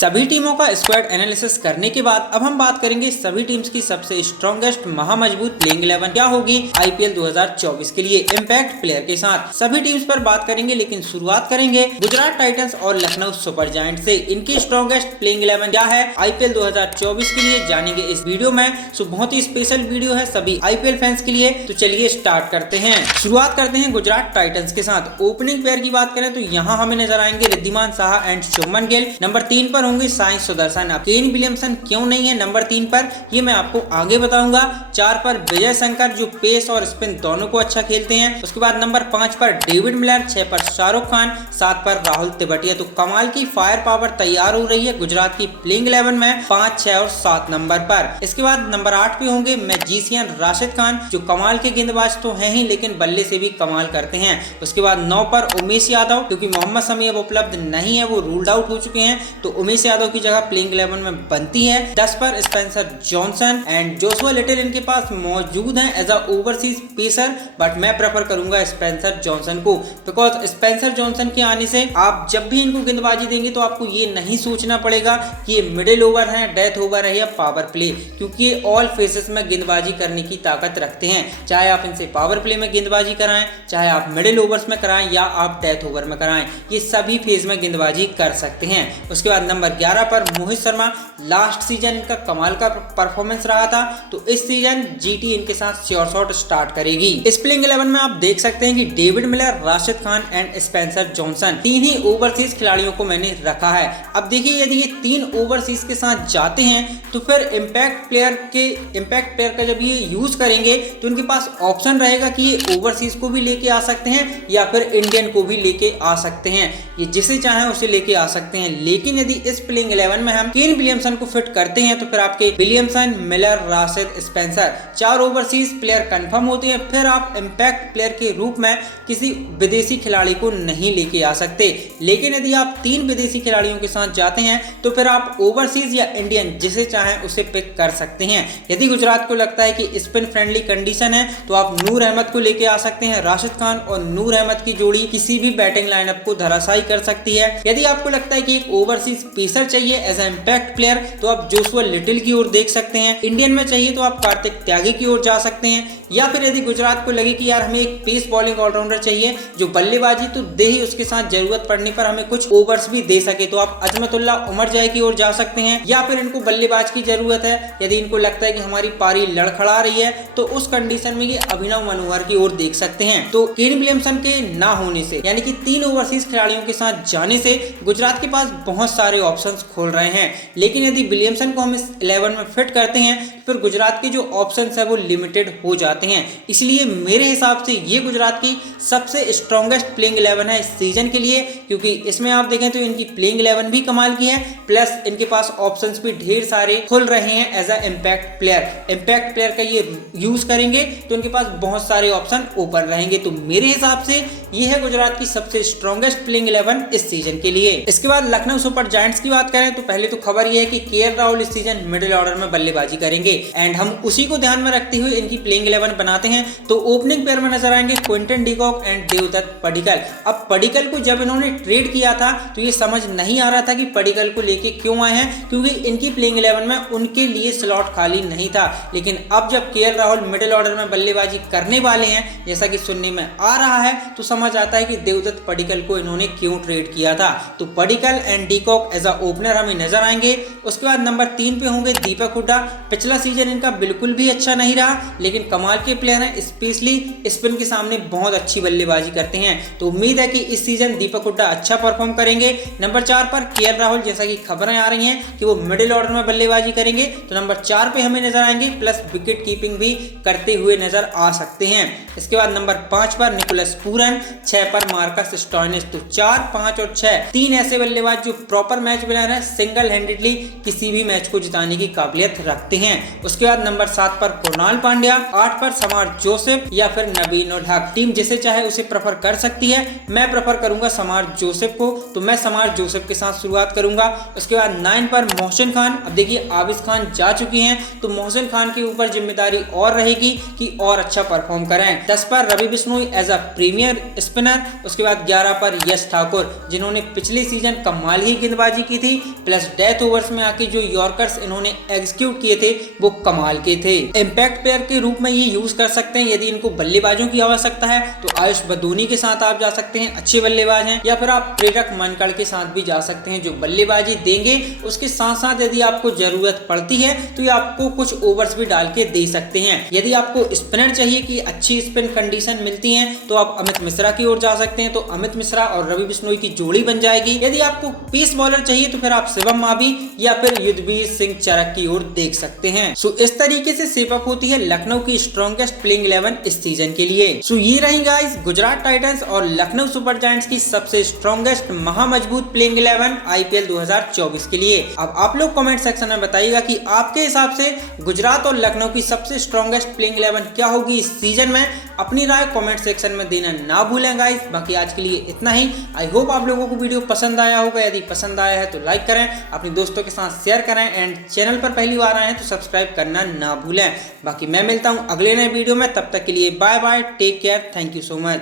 सभी टीमों का स्क्वाड एनालिसिस करने के बाद अब हम बात करेंगे सभी टीम्स की सबसे स्ट्रॉन्गेस्ट महामजबूत प्लेइंग 11 क्या होगी आईपीएल 2024 के लिए इम्पैक्ट प्लेयर के साथ। सभी टीम्स पर बात करेंगे, लेकिन शुरुआत करेंगे गुजरात टाइटंस और लखनऊ सुपर जायंट से। इनकी स्ट्रॉन्गेस्ट प्लेइंग 11 क्या है आईपीएल 2024 के लिए जानेंगे इस वीडियो में। सो बहुत ही स्पेशल वीडियो है सभी आईपीएल फैंस के लिए। तो चलिए स्टार्ट करते हैं। शुरुआत करते हैं गुजरात टाइटंस के साथ। ओपनिंग पेयर की बात करें तो यहाँ हमें नजर आएंगे रिद्धिमान साहा एंड शुभमन गिल। नंबर 3 पर होंगे साई सुदर्शन। अब केन विलियमसन क्यों नहीं है नंबर 3 पर, ये मैं आपको आगे बताऊंगा। 4 पर विजय शंकर जो पेस और स्पिन दोनों को अच्छा खेलते हैं। उसके बाद नंबर 5 पर डेविड मिलर, 6 पर शाहरुख खान, 7 पर राहुल तिवारी। तो कमाल की फायर पावर तैयार हो रही है गुजरात की प्लेइंग 11 में 5, 6 और 7 नंबर पर। इसके बाद नंबर 8 पे होंगे मैजिशियन राशिद खान जो कमाल के गेंदबाज तो हैं ही, लेकिन बल्ले से भी कमाल करते हैं। उसके बाद 9 पर उमेश यादव, क्योंकि मोहम्मद शमी अब उपलब्ध नहीं है, वो रूल्ड आउट हो चुके हैं, तो उमेश यादव की जगह प्लेइंग 11 में बनती है। 10 पर Spencer Johnson and Joshua Little इनके पास मौजूद हैं as a overseas pacer, but मैं प्रेफर करूंगा स्पेंसर जॉनसन को, बिकॉज स्पेंसर जॉनसन के आने से आप जब भी इनको गेंदबाजी देंगे तो आपको ये नहीं सोचना पड़ेगा कि ये मिडिल ओवर है, डेथ ओवर है या पावर प्ले, क्योंकि ये ऑल फेसेस में गेंदबाजी करने की ताकत रखते हैं। चाहे आप इनसे पावर प्ले में गेंदबाजी कराएं, चाहे आप मिडिल ओवर्स में कराएं या आप डेथ ओवर में कराएं, ये सभी फेज में गेंदबाजी कर सकते हैं। उसके बाद नंबर 11 पर मोहित शर्मा। लास्ट सीजन इनका कमाल का परफॉर्मेंस रहा था, तो इस सीजन जीटी इनके साथ श्योर शॉट स्टार्ट करेगी। इस प्लेइंग 11 में आप देख सकते हैं कि David Miller, Rashid Khan and Spencer Johnson, 3 he overseas खिलाड़ियों को मैंने रखा है। अब देखिए यदि ये 3 ओवरसीज के साथ जाते हैं तो फिर इम्पैक्ट प्लेयर का जब ये यूज करेंगे तो उनके पास ऑप्शन रहेगा कि ये ओवरसीज को भी लेके आ सकते हैं या फिर इंडियन को भी लेके आ सकते हैं। ये जिसे चाहे उसे लेके आ सकते हैं। लेकिन यदि इस प्लेइंग 11 में हम केन विलियमसन को फिट करते हैं तो फिर आपके Williamson, Miller, Rashid, Spencer 4 overseas player confirm होते हैं। फिर आप इम्पैक्ट प्लेयर के रूप में किसी विदेशी खिलाड़ी को नहीं लेके आ सकते। लेकिन यदि आप 3 विदेशी खिलाड़ियों के साथ जाते हैं तो फिर आप ओवरसीज या इंडियन जिसे चाहें उसे पिक कर सकते हैं। यदि गुजरात को लगता है कि स्पिन फ्रेंडली कंडीशन है तो आप नूर अहमद को लेके आ सकते हैं। राशिद खान और नूर अहमद की जोड़ी किसी भी बैटिंग लाइनअप को धराशायी कर सकती है। यदि आपको लगता है कि एक ओवरसीज पेसर चाहिए एज ए इम्पैक्ट प्लेयर तो आप जोशुआ लिटिल की ओर देख सकते हैं। इंडियन में चाहिए तो आप कार्तिक त्यागी की ओर जा सकते हैं। या फिर यदि गुजरात को लगे कि यार हमें एक पेस बॉलिंग ऑलराउंडर चाहिए जो बल्लेबाजी तो दे ही, उसके साथ जरूरत पड़ने पर हमें कुछ ओवर्स भी दे सके, तो आप अजमतुल्ला उमर जाय की ओर जा सकते हैं। या फिर इनको बल्लेबाज की जरूरत है, यदि इनको लगता है कि हमारी पारी लड़खड़ा रही है तो उस कंडीशन में ये अभिनव मनोहर की ओर देख सकते हैं। तो केन विलियमसन के ना होने से, यानी कि 3 ओवरसीज खिलाड़ियों के साथ जाने से गुजरात के पास बहुत सारे ऑप्शंस खोल रहे हैं। लेकिन यदि विलियमसन को हम इस 11 में फिट करते हैं फिर गुजरात के जो ऑप्शंस है वो लिमिटेड हो जाते हैं। इसलिए मेरे हिसाब से ये गुजरात की सबसे स्ट्रॉन्गेस्ट प्लेइंग 11 है इस सीजन के लिए, क्योंकि इसमें आप देखें तो इनकी प्लेइंग 11 भी कमाल की है, प्लस इनके पास ऑप्शंस भी ढेर सारे खुल रहे हैं एज अ इम्पैक्ट प्लेयर का ये यूज करेंगे तो इनके पास बहुत सारे ऑप्शन ओपन रहेंगे। तो मेरे हिसाब से ये है गुजरात की सबसे स्ट्रॉन्गेस्ट प्लेइंग 11 इस सीजन के लिए। इसके बाद लखनऊ सुपर जायंट्स की बात करें तो पहले तो खबर यह है कि केएल राहुल इस सीजन मिडिल ऑर्डर में बल्लेबाजी करेंगे एंड हम उसी को ध्यान में रखते हुए इनकी प्लेइंग 11 बनाते हैं। तो ओपनिंग पेयर में नजर आएंगे Quinton de Kock and Devdutt Padikkal. अब पडिक्कल को जब इन्होंने ट्रेड किया था तो ये समझ नहीं आ रहा था कि पडिक्कल को लेके क्यों आए हैं, क्योंकि इनकी प्लेइंग 11 में उनके लिए स्लॉट खाली नहीं था। लेकिन अब जब केएल राहुल मिडिल ऑर्डर में बल्लेबाजी करने वाले हैं जैसा कि सुनने में आ रहा है, तो समझ आता है कि देवदत्त पडिक्कल को इन्होंने क्यों ट्रेड किया था। तो Padikkal and de Kock as a opener हमें नजर आएंगे। उसके बाद नंबर 3 पे होंगे दीपक हुड्डा। पिछला सीजन इनका बिल्कुल भी अच्छा नहीं रहा, लेकिन कमाल के प्लेयर हैं, स्पेशली स्पिन के सामने बहुत अच्छी बल्लेबाजी करते हैं। तो उम्मीद है कि इस सीजन दीपक हुड्डा अच्छा परफॉर्म करेंगे। नंबर 4 पर केएल राहुल, जैसा कि खबरें आ रही हैं कि वो मिडिल ऑर्डर में बल्लेबाजी करेंगे, तो नंबर 4 पे हमें नजर आएंगे, प्लस विकेट कीपिंग भी करते हुए नजर आ सकते हैं। इसके बाद नंबर 5 पर निकोलस पूरन, 6 पर मार्कस स्टोइनिस। तो 4, 5 और 6 3 ऐसे बल्लेबाज जो प्रॉपर मैच विनर हैं, सिंगल हैंडेडली किसी भी मैच को जिताने की काबिलियत रखते हैं। उसके बाद नंबर 7 पर कुणाल पांड्या, 8 पर समार जोसेफ या फिर नवीन उल हक। टीम जिसे चाहे उसे प्रेफर कर सकती है। मैं प्रेफर करूंगा समार जोसेफ को, तो मैं समार जोसेफ के साथ शुरुआत करूंगा। उसके बाद 9 पर मोहसिन खान। अब देखिए आबिद खान जा चुके हैं तो मोहसिन खान के ऊपर जिम्मेदारी और रहेगी कि और अच्छा परफॉर्म करें। 10 पर Ravi Bishnoi as a premier spinner, उसके बाद 11 पर यश ठाकुर जिन्होंने पिछले सीजन कमाल ही गेंदबाजी की थी, प्लस डेथ ओवर्स में आके जो यॉर्कर्स इन्होंने एग्जीक्यूट किए थे वो कमाल के थे। इम्पैक्ट प्लेयर के रूप में ये यूज कर सकते हैं यदि इनको बल्लेबाजों की आवश्यकता है तो आयुष बदूनी के साथ आप जा सकते हैं, अच्छे बल्लेबाज हैं, या फिर आप प्रेरक मनकड़ के साथ भी जा सकते हैं जो बल्लेबाजी देंगे। उसके साथ साथ यदि आपको जरूरत पड़ती है तो ये आपको कुछ ओवर्स भी डाल के दे सकते हैं। यदि आपको स्पिनर चाहिए कि अच्छी स्पिन कंडीशन मिलती है तो आप अमित मिश्रा की ओर जा सकते हैं, तो अमित मिश्रा और रवि बिश्नोई की जोड़ी बन जाएगी। यदि आपको पेस बॉलर चाहिए तो फिर आप शिवम मावी या फिर युद्धवीर सिंह चरक की ओर देख सकते हैं। सो इस तरीके से शेप अप होती है लखनऊ की स्ट्रॉन्गेस्ट प्लेइंग 11 इस सीजन के लिए। सो ये रही गाइस गुजरात टाइटंस और लखनऊ सुपर जायंट्स की सबसे स्ट्रॉन्गेस्ट महामजबूत प्लेइंग 11 आईपीएल 2024 के लिए। अब आप लोग कमेंट सेक्शन में बताइएगा कि आपके हिसाब से गुजरात और लखनऊ की सबसे स्ट्रॉन्गेस्ट प्लेइंग 11 क्या होगी इस सीजन में। अपनी राय कमेंट सेक्शन में देना ना भूलें गाइस। बाकी आज के लिए इतना ही। आई होप आप लोगों को वीडियो पसंद आया होगा। यदि पसंद आया है तो लाइक करें, अपने दोस्तों के साथ शेयर करें, एंड चैनल पर पहली बार आए हैं तो सब्सक्राइब करना ना भूलें। बाकी मैं मिलता हूं अगले नए वीडियो में, तब तक के लिए bye bye, take care, thank you so much.